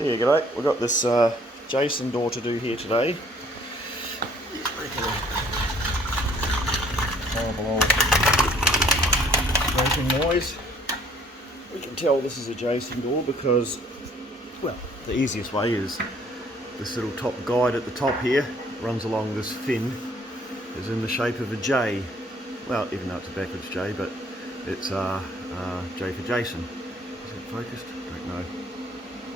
Yeah, g'day. We've got this Json door to do here today. Horrible old scraping noise. We can tell this is a Json door because, well, the easiest way is this little top guide at the top here runs along this fin, is in the shape of a J. Well, even though it's a backwards J, but it's J for Jason. Is that focused? I don't know.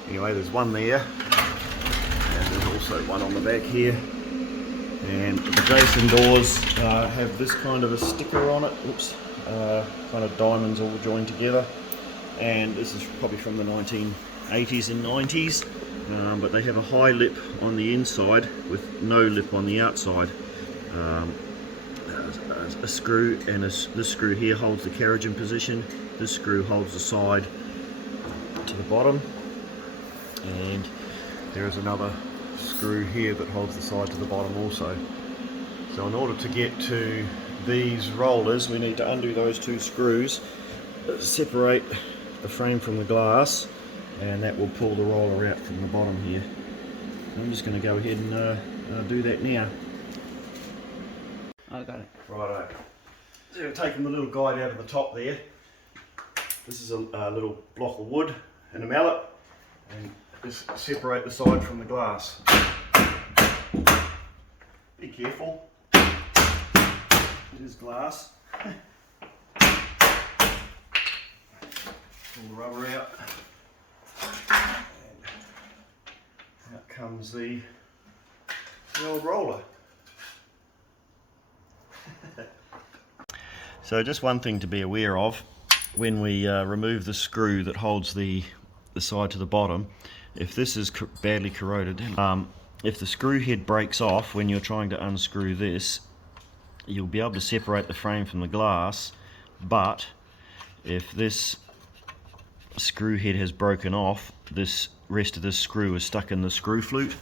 Anyway, there's one there, and there's also one on the back here. And the Json doors have this kind of a sticker on it. Oops, kind of diamonds all joined together. And this is probably from the 1980s and 90s, but they have a high lip on the inside with no lip on the outside. A screw, and this screw here holds the carriage in position. This screw holds the side to the bottom, and there is another screw here that holds the side to the bottom also. So in order to get to these rollers, we need to undo those two screws, separate the frame from the glass, and that will pull the roller out from the bottom here. I'm just going to go ahead and do that now. I got it. Righto. So we've taken the little guide out of the top there. This is a little block of wood and a mallet, and just separate the side from the glass. Be careful. It is glass. Pull the rubber out. And out comes the old roller. So just one thing to be aware of when we remove the screw that holds the side to the bottom. If this is badly corroded, if the screw head breaks off when you're trying to unscrew this, you'll be able to separate the frame from the glass, but if this screw head has broken off, this rest of this screw is stuck in the screw flute,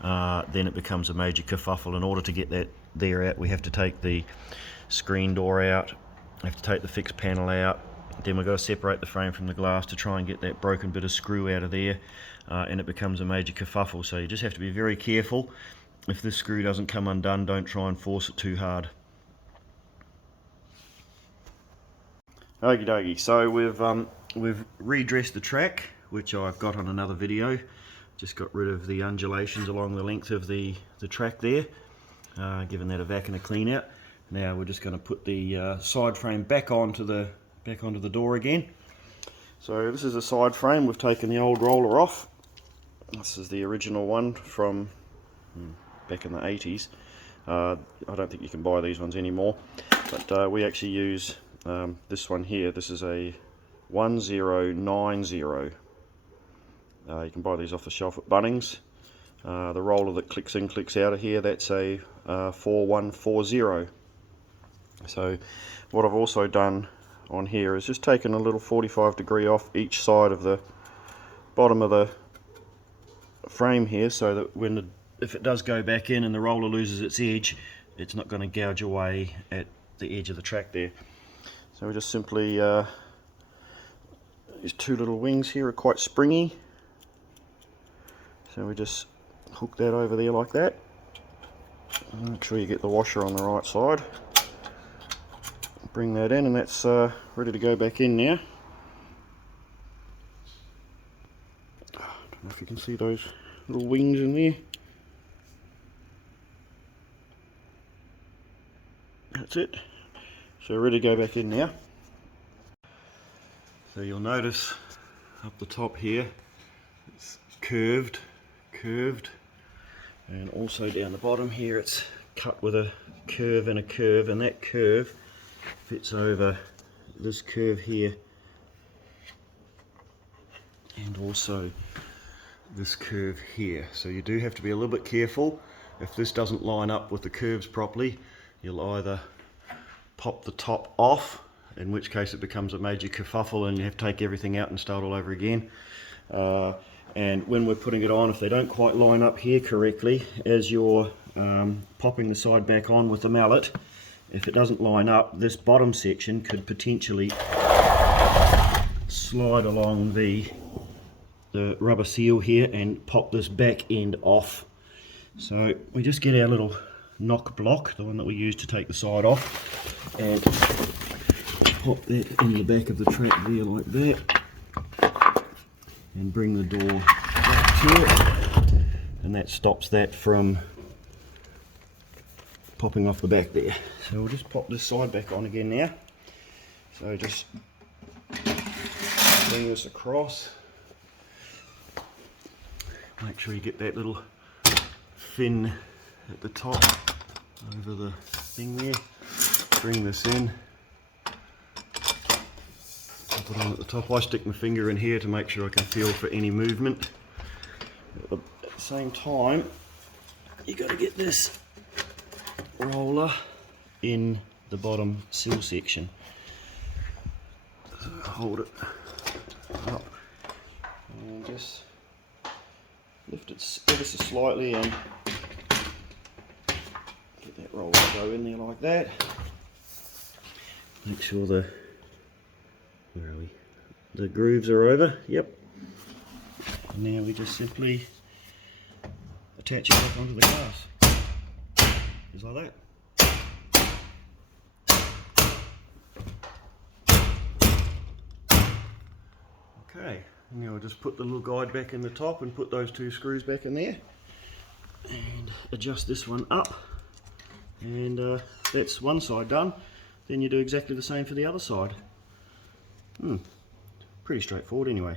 then it becomes a major kerfuffle. In order to get that there out, we have to take the screen door out, have to take the fixed panel out, then we've got to separate the frame from the glass to try and get that broken bit of screw out of there, and it becomes a major kerfuffle. So you just have to be very careful. If this screw doesn't come undone, don't try and force it too hard. Okie dokie, so we've redressed the track, which I've got on another video. Just got rid of the undulations along the length of the track there, given that a vac and a clean out. Now we're just going to put the side frame back onto the door again. So this is a side frame. We've taken the old roller off. This is the original one from back in the 80s. I don't think you can buy these ones anymore, but we actually use this one here. This is a 1090. You can buy these off the shelf at Bunnings. The roller that clicks in, clicks out of here, that's a 4140. So what I've also done on here is just taken a little 45 degree off each side of the bottom of the frame here, so that if it does go back in and the roller loses its edge, it's not going to gouge away at the edge of the track there. So we just simply, these two little wings here are quite springy, so we just hook that over there like that. Make sure you get the washer on the right side. Bring that in, and that's ready to go back in now. I don't know if you can see those little wings in there. That's it. So ready to go back in now. So you'll notice up the top here it's curved, and also down the bottom here it's cut with a curve, and that curve fits over this curve here, and also this curve here. So you do have to be a little bit careful. If this doesn't line up with the curves properly, you'll either pop the top off, in which case it becomes a major kerfuffle and you have to take everything out and start all over again. And when we're putting it on, if they don't quite line up here correctly, as you're popping the side back on with the mallet, if it doesn't line up, this bottom section could potentially slide along the the rubber seal here and pop this back end off. So we just get our little knock block, the one that we use to take the side off, and pop that in the back of the track there like that, and bring the door back to it, and that stops that from popping off the back there. So we'll just pop this side back on again now. So just bring this across, make sure you get that little fin at the top over the thing there, bring this in, pop it on at the top. I stick my finger in here to make sure I can feel for any movement. At the same time, you got to get this roller in the bottom sill section. So hold it up and just lift it ever so slightly and get that roller to go in there like that. Make sure the, where are we? The grooves are over. Yep. And now we just simply attach it back onto the glass. Just like that. Okay, now I'll just put the little guide back in the top and put those two screws back in there and adjust this one up, and that's one side done. Then you do exactly the same for the other side. Pretty straightforward anyway.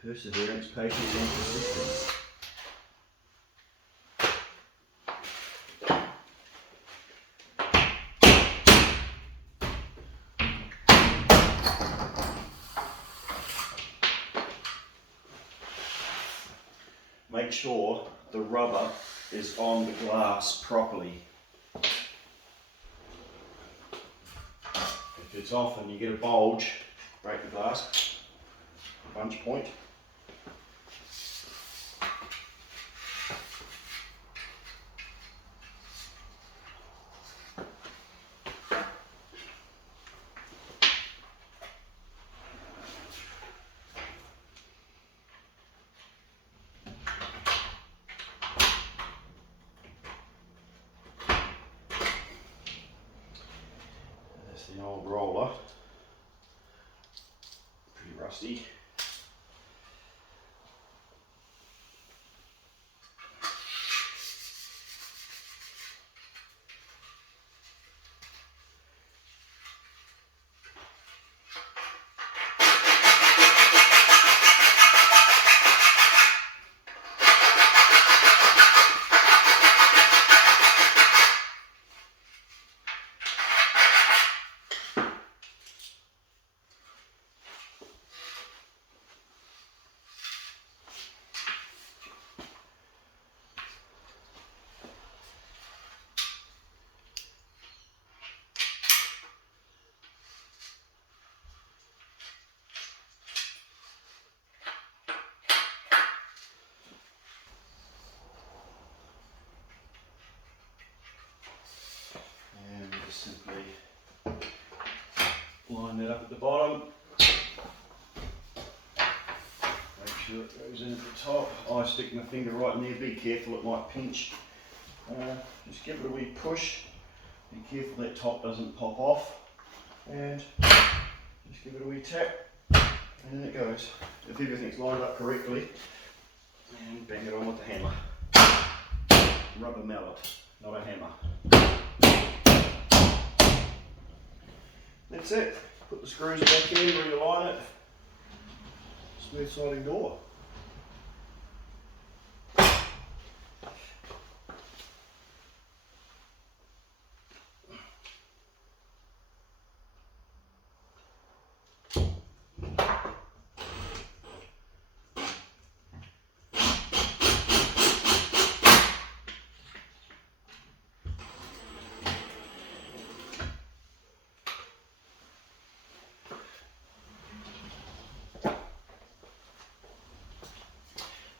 Perseverance, patience and persistence. Make sure the rubber is on the glass properly. If it's off and you get a bulge, break the glass, punch point. The old roller, pretty rusty. line that up at the bottom. Make sure it goes in at the top. I stick my finger right in there, be careful, it might pinch. Just give it a wee push. Be careful that top doesn't pop off. And just give it a wee tap. And in it goes. If everything's lined up correctly, and bang it on with the hammer. Rubber mallet, not a hammer. That's it. Put the screws back in, realign it. Smooth sliding door.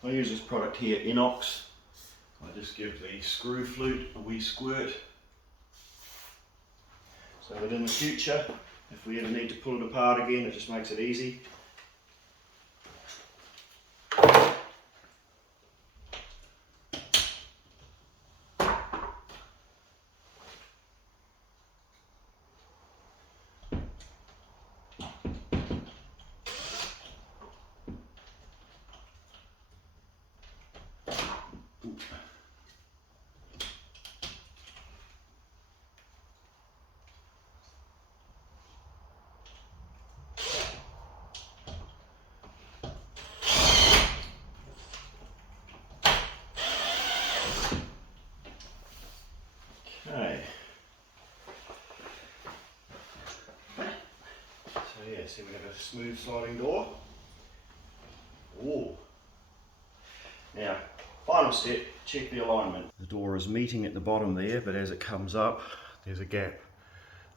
I use this product here, Inox. I just give the screw flute a wee squirt, so that in the future, if we ever need to pull it apart again, it just makes it easy. Okay. So yeah, see we have a smooth sliding door. Ooh. Now, final step, check the alignment. The door is meeting at the bottom there, but as it comes up, there's a gap.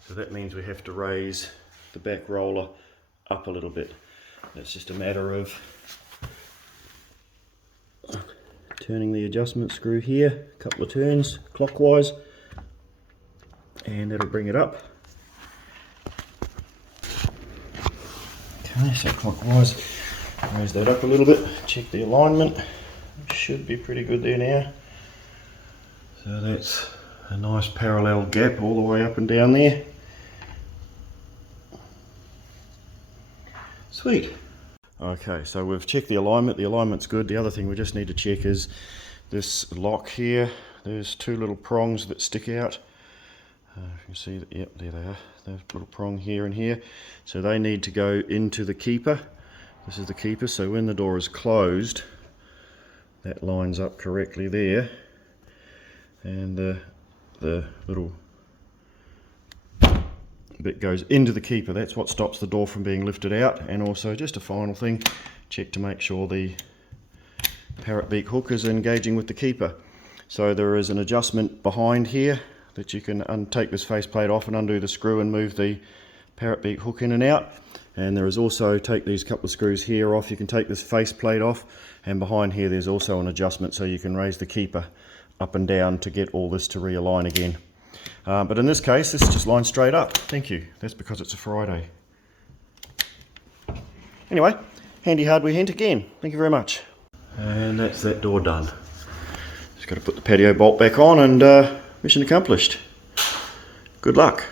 So that means we have to raise the back roller up a little bit. It's just a matter of turning the adjustment screw here, a couple of turns clockwise, and that'll bring it up. Okay, so clockwise, raise that up a little bit, check the alignment. Should be pretty good there now. So that's a nice parallel gap all the way up and down there. Sweet. Okay, so we've checked the alignment's good. The other thing we just need to check is this lock here. There's two little prongs that stick out. You can see that, yep, there they are. There's a little prong here and here. So they need to go into the keeper. This is the keeper, so when the door is closed, that lines up correctly there. And the little bit goes into the keeper. That's what stops the door from being lifted out. And also, just a final thing, check to make sure the parrot beak hook is engaging with the keeper. So there is an adjustment behind here that you can take this faceplate off and undo the screw and move the parrot beak hook in and out. And there is also, take these couple of screws here off, you can take this faceplate off, and behind here there's also an adjustment so you can raise the keeper up and down to get all this to realign again. But in this case, this just lines straight up. Thank you. That's because it's a Friday. Anyway, handy hardware hint again. Thank you very much. And that's that door done. Just got to put the patio bolt back on and mission accomplished. Good luck.